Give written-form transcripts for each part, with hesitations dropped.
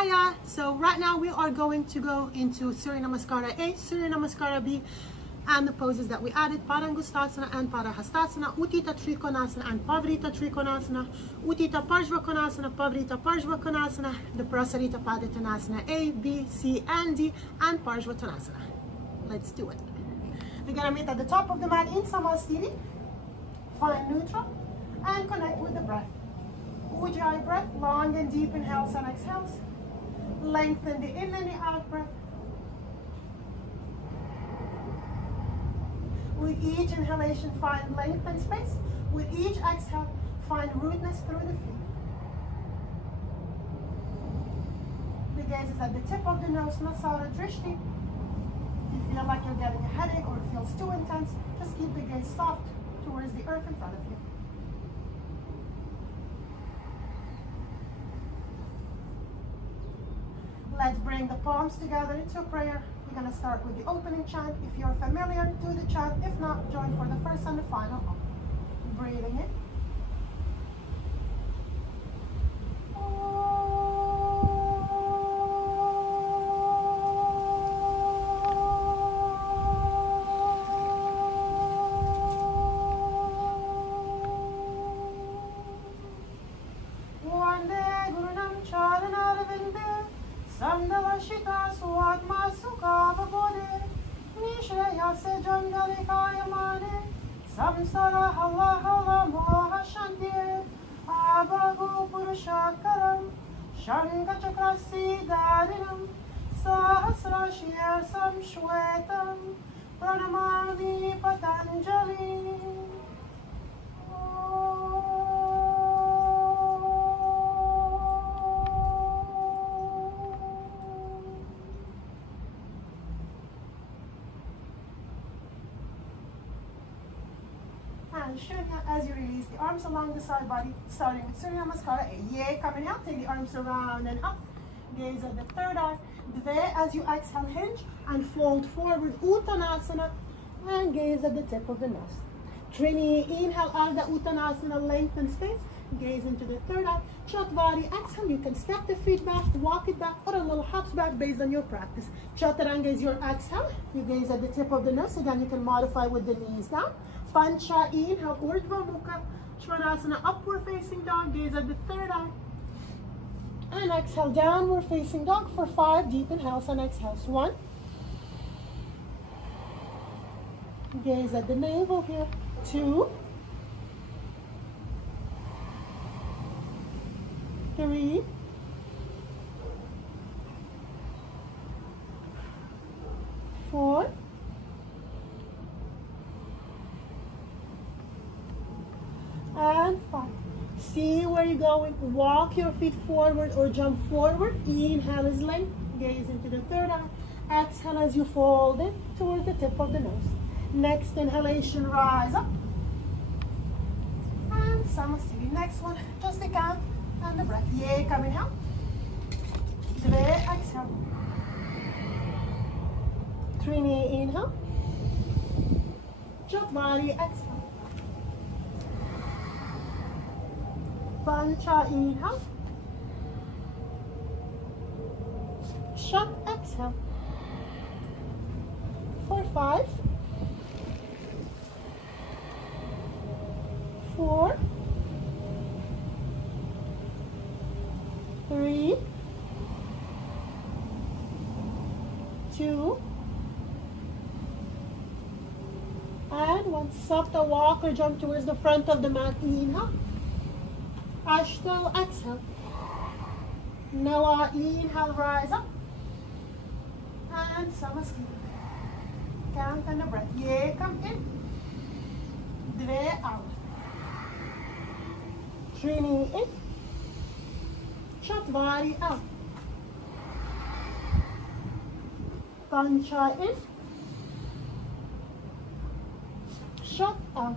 Hiya! So right now we are going to go into Surya Namaskara A, Surya Namaskara B, and the poses that we added: Padangustasana and Padahastasana, Uttita Trikonasana and Pavrita Trikonasana, Uttita Parshvakonasana, Pavrita Parshvakonasana, the Prasarita Padottanasana A, B, C, and D, and Parshvakonasana. Let's do it. We're gonna meet at the top of the mat in Samastiti, find neutral, and connect with the breath. Ujjayi breath, long and deep inhales and exhales. Lengthen the in and the out breath. With each inhalation, find length and space. With each exhale, find rootness through the feet. The gaze is at the tip of the nose, Nasara Drishti. If you feel like you're getting a headache or it feels too intense, just keep the gaze soft towards the earth in front of you. Let's bring the palms together into a prayer. We're going to start with the opening chant. If you're familiar, do the chant. If not, join for the first and the final. Breathing in. Samdavashita suatma sukha bode Nishraya se jangalikaya mane Samsara hala hala moha shanti Abahu purushakaram Shanga chakrasi darinam Sahasrashir samshwetam Pranamani patanjali. And Shunya, as you release the arms along the side body, starting with Surya Namaskara A. Yay, coming out, take the arms around and up. Gaze at the third eye. Dve, as you exhale, hinge and fold forward, Uttanasana, and gaze at the tip of the nose. Trini, inhale, Ardha Uttanasana, lengthen space. Gaze into the third eye. Chatvari, exhale, you can step the feet back, walk it back, or a little hops back based on your practice. Chaturanga is your exhale. You gaze at the tip of the nose. Again, you can modify with the knees down. Pancha, inhale, Urdhva Mukha, Svanasana, upward facing dog, gaze at the third eye. And exhale, downward facing dog for 5 deep inhales and exhales. 1. Gaze at the navel here. 2. 3. 4. And 5. See where you're going. Walk your feet forward or jump forward. Inhale is length. Gaze into the third eye. Exhale as you fold in towards the tip of the nose. Next inhalation, rise up. And Samastiti. Next one, just the count and the breath. Yay, come inhale. Dve, exhale. Trini, inhale. Chatvari, exhale. Pancha, inhale. Shat, exhale. For 5. 4. 3. 2. And 1. Sapta, walk or jump towards the front of the mat. Inhale. Ashto, exhale. Nawa, inhale, rise up. And Samastiti. Count and the breath. Ye, come in. Dve, out. Trini, in. Chatvari, out. Pancha, in. Shat, out.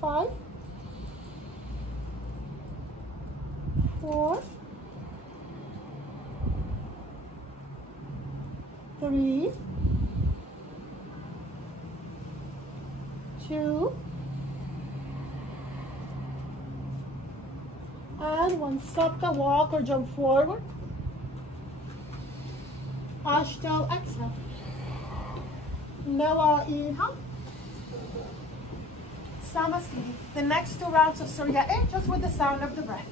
5. 4. 3. 2. And one Sapta, walk or jump forward. Ashta, exhale. Nawa, inhale. Samastiti. The next 2 rounds of Surya A, just with the sound of the breath.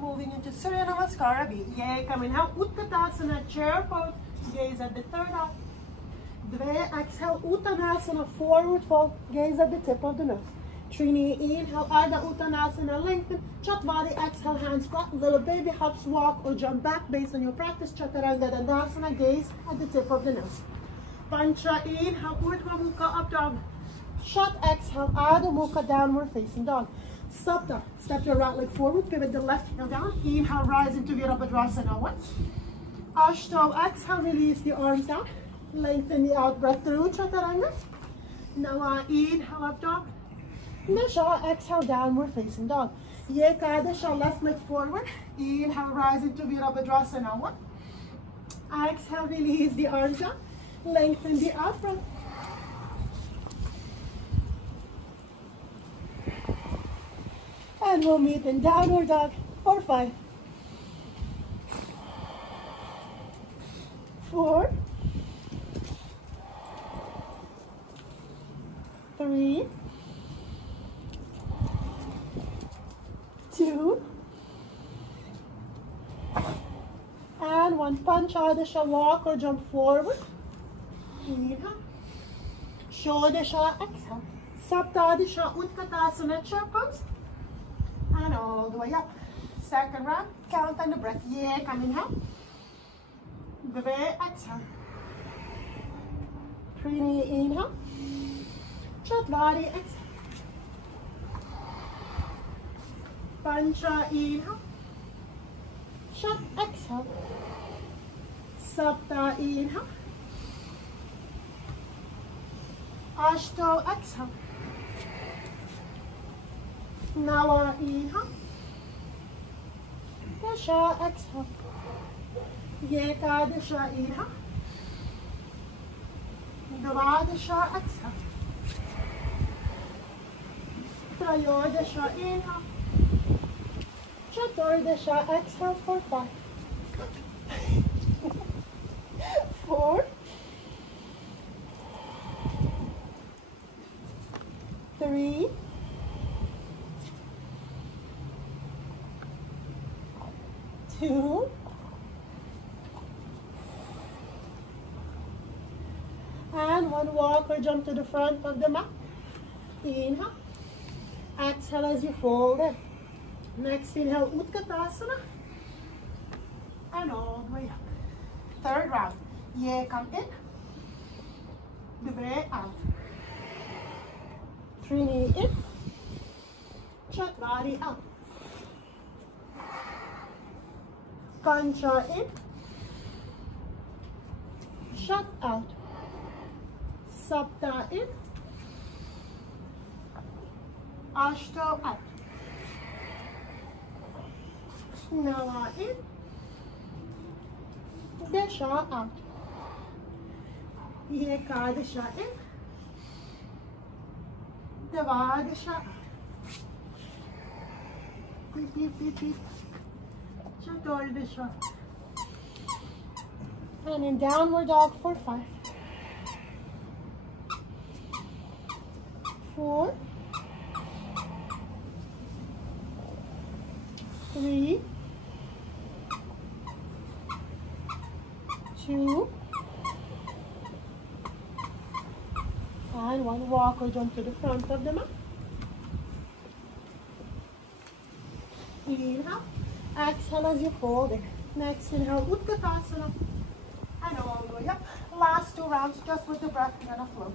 Moving into Surya Namaskara B. Yay, coming out. Utkatasana, chair pose. Gaze at the third eye. Dve, exhale. Uttanasana, forward fold. Gaze at the tip of the nose. Trini, inhale. Ardha Uttanasana, lengthen. Chatwari, exhale, hands squat. Little baby hops, walk or jump back based on your practice. Chaturanga Dandasana, gaze at the tip of the nose. Pancha, inhale. Urdhva Mukha, up dog. Shut, exhale. Adho Mukha, downward facing dog. Sapta, step your right leg forward, pivot the left heel down. Inhale, rise into Virabhadrasana 1. Ashto, exhale, release the arms down. Lengthen the out breath through Chaturanga. Nawa, inhale, up dog. Nisha, exhale, downward facing dog. Yekadasha, left leg forward. Inhale, rise into Virabhadrasana 1. Exhale, release the arms down. Lengthen the out breath. And we'll meet in downward dog for 5, 4, 3, 2, and 1. Panchadasha, walk or jump forward. Inhale. Shodasha, exhale. Saptadasha, Utkatasana, chair pose. And all the way up. Second round, count on the breath. Yeah, coming up. Dve, exhale. Trini, inhale. Chatvari, exhale. Pancha, inhale. Shat, exhale. Sapta, inhale. Ashto, exhale. Nawa, inhale. Dasha, exhale. Yekadasha, inhale. Dvadasha, exhale. Trayodasha, inhale. Chaturdasha, exhale for 5, 4, 3, 2, and 1. Walk or jump to the front of the mat. Inhale. Exhale as you fold it. Next inhale, Utkatasana. And all the way up. Third round. Yeah, come in. Dve out. Trini in. Chatvari out. Pancha in. Shat out. Sapta in. Ashto out. Nala in. Desha out. Eka desha in. Deva desha out. Beep, beep, beep, beep. Chator desha. And in downward dog for 5. 4. 3. 2. And 1. Walk or jump to the front of the mat. Inhale. Exhale as you fold it. Next inhale, Utkatasana. And all the way up. Last 2 rounds just with the breath. You're gonna float.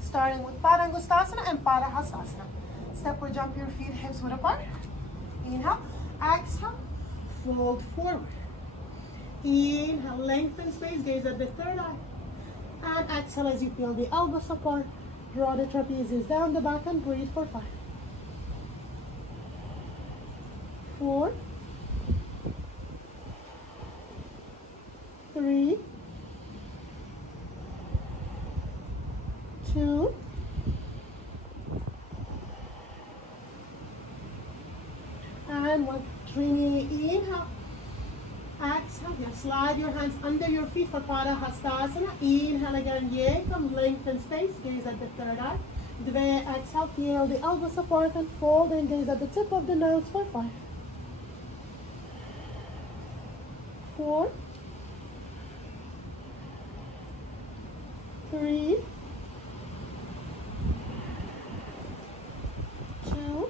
Starting with Padangustasana and Padahastasana. Step or jump your feet hips width apart. Inhale, exhale, fold forward. Inhale, lengthen space, gaze at the third eye. And exhale as you peel the elbows apart. Draw the trapezius down the back and breathe for 5. 4. 3. 2. And 1. Trini, inhale. Exhale, yeah, slide your hands under your feet for Padahastasana. Inhale again, Yekam, lengthen space, gaze at the third eye. Dve, exhale, peel the elbows apart and fold and gaze at the tip of the nose for 5. 4. 3. 2.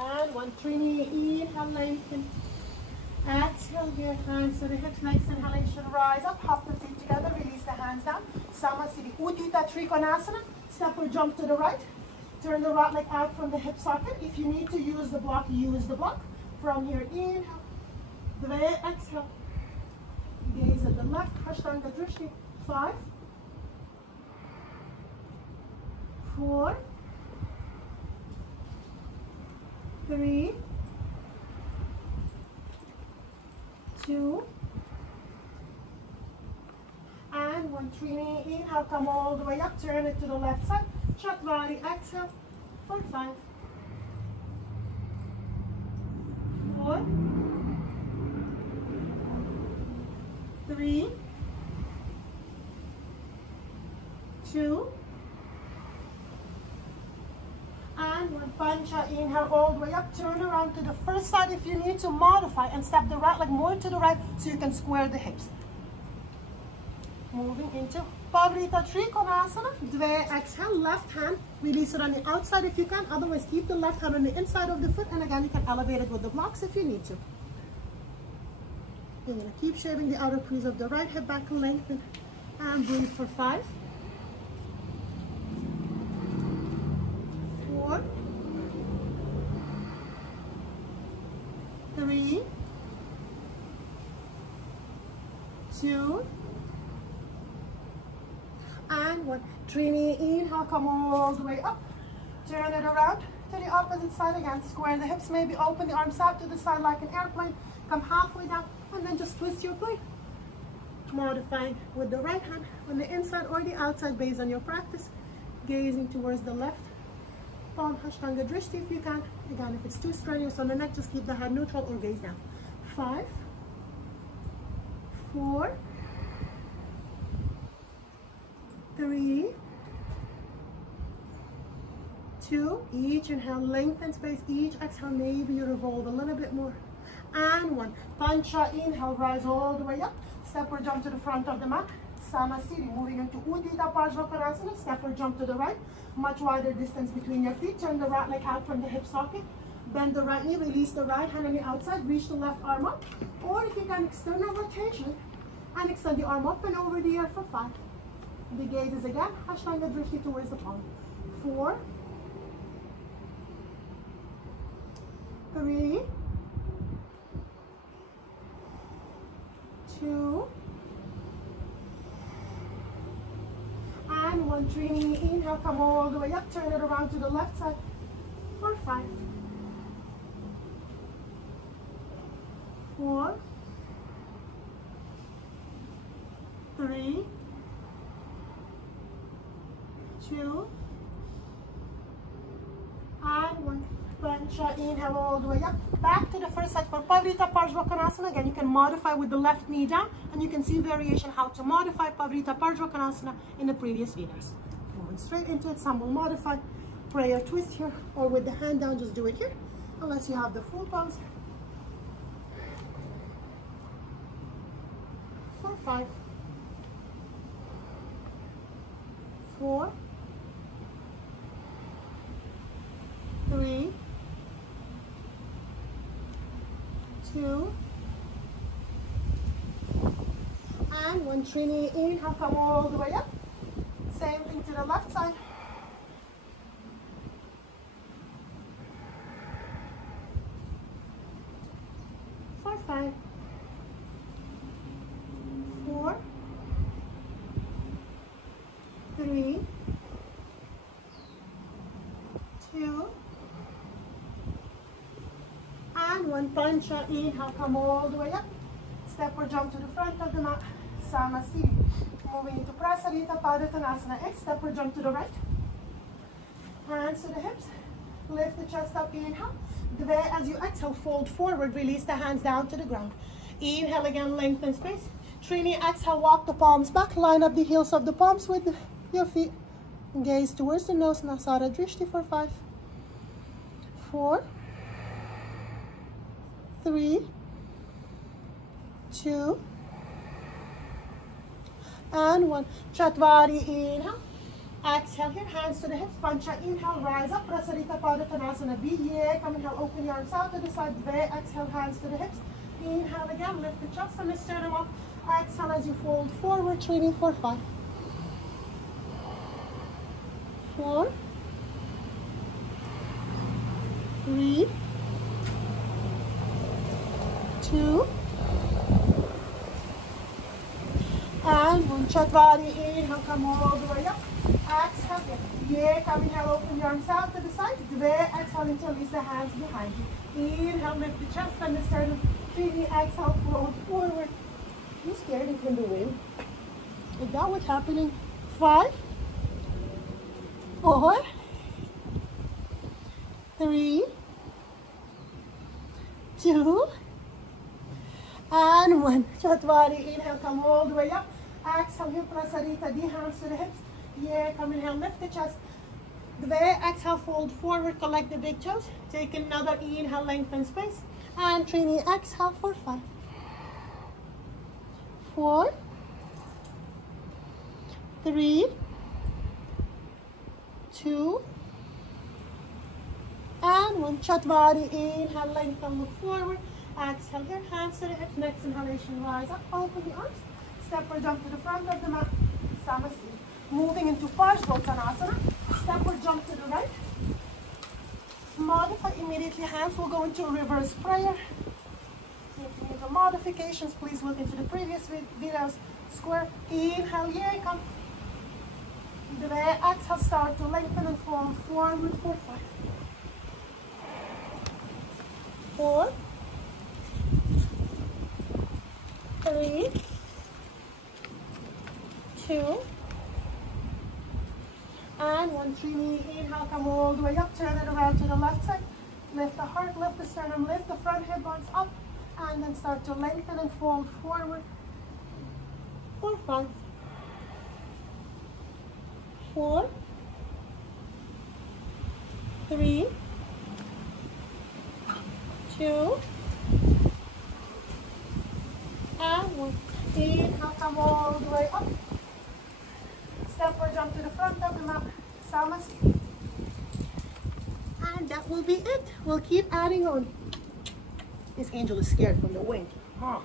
And 1. Trini, inhale, lengthen. Exhale, your hands to the hips. Next inhalation, rise up, hop the feet together, release the hands down. Samasthiti, Uttita Trikonasana. Step or jump to the right. Turn the right leg out from the hip socket. If you need to use the block, use the block. From here, inhale. Dve, exhale. Gaze at the left, Ashtanga Drishti. 5. 4. 3. 2. And 1. Trini, inhale, come all the way up, turn it to the left side. Chatwari, exhale for 5. 3, 2, and 1. Pancha, inhale all the way up. Turn around to the first side if you need to modify, and step the right leg more to the right so you can square the hips. Moving into Pavrita Trikonasana. Dve, exhale, left hand. Release it on the outside if you can. Otherwise, keep the left hand on the inside of the foot. And again, you can elevate it with the blocks if you need to. You're going to keep shaving the outer crease of the right hip back and lengthen. And breathe for 5, 4, 3, 2, and 1. Trini, inhale, come all the way up. Turn it around to the opposite side again. Square the hips, maybe open the arms out to the side like an airplane. Come halfway down, and then just twist your blade. Modifying with the right hand on the inside or the outside based on your practice. Gazing towards the left. Palm Ashtanga Drishti if you can. Again, if it's too strenuous on the neck, just keep the head neutral or gaze down. 5, 4, 3, 2, each inhale, lengthen space, each exhale, maybe you revolve a little bit more. And 1. Pancha, inhale, rise all the way up. Step or jump to the front of the mat. Samasthiti, moving into Uddita Parsvakonasana. Step or jump to the right. Much wider distance between your feet. Turn the right leg out from the hip socket. Bend the right knee, release the right hand on the outside. Reach the left arm up. Or if you can, external rotation. And extend the arm up and over the ear for 5. The gaze is again, Ashtanga Drishti towards the palm. 4, 3, 2, and 1. Trini, inhale, come all the way up. Turn it around to the left side for 5, 4, 3, 2, and 1. Pancha, inhale all the way up. Back to the first side for Pavrita Parsvakonasana. Again, you can modify with the left knee down, and you can see variation how to modify Pavrita Parsvakonasana in the previous videos. Moving straight into it. Some will modify prayer twist here, or with the hand down, just do it here, unless you have the full pose. For 5, 4, 3, 2, and 1. Trini, inhale, come all the way up. Same thing to the left side. For 5, 4, 3, 2, and 1. Pancha, inhale, come all the way up. Step or jump to the front of the mat. Samasthiti. Moving into Prasarita Padottanasana. X. Step or jump to the right. Hands to the hips. Lift the chest up. Inhale. Dve, as you exhale, fold forward. Release the hands down to the ground. Inhale again, lengthen space. Trini, exhale, walk the palms back. Line up the heels of the palms with your feet. Gaze towards the nose. Nasara Drishti for 5, 4, 3, 2, and 1. Chatvari, inhale. Exhale here, hands to the hips. Pancha, inhale, rise up. Prasarita Padottanasana. Biye, come inhale, open your arms out to the side. Dve, exhale, hands to the hips. Inhale again, lift the chest and the sternum up. Exhale as you fold forward, training for 5, 4, 3, 2, and 1. Chatvari, inhale, come all the way up. Exhale, yeah, come inhale, open your arms out to the side. Dve, exhale until release the hands behind you. Inhale, lift the chest and the sternum. Trini, exhale, fold forward. You scared from the wind? Is that what's happening? 5, 4, 3, 2, And 1. Chatwari, inhale, come all the way up. Exhale, hip prasarita, the hands to the hips. Yeah, come inhale, lift the chest. Exhale, fold forward, collect the big toes. Take another inhale, lengthen space. And Trini, exhale for 5, 4, 3, 2, and 1. Chatwari, inhale, lengthen, look forward. Exhale here, hands to the hips. Next inhalation, rise up, open the arms. Step or jump to the front of the mat. Samasthi. Moving into Parsvottanasana. Step or jump to the right. Modify immediately. Hands will go into reverse prayer. If you need the modifications, please look into the previous videos. Square. Inhale, yeah, come. Exhale, start to lengthen and fold forward for 5, 4, 3, 2, and 1. Trini, inhale, come all the way up, turn it around to the left side. Lift the heart, lift the sternum, lift the front hip bones up, and then start to lengthen and fold forward for 5, 4, 3, 2, and 1. Inhale, come all the way up. Step or jump to the front of the mat. Samasthi. And that will be it. We'll keep adding on. This angel is scared from the wind. Huh?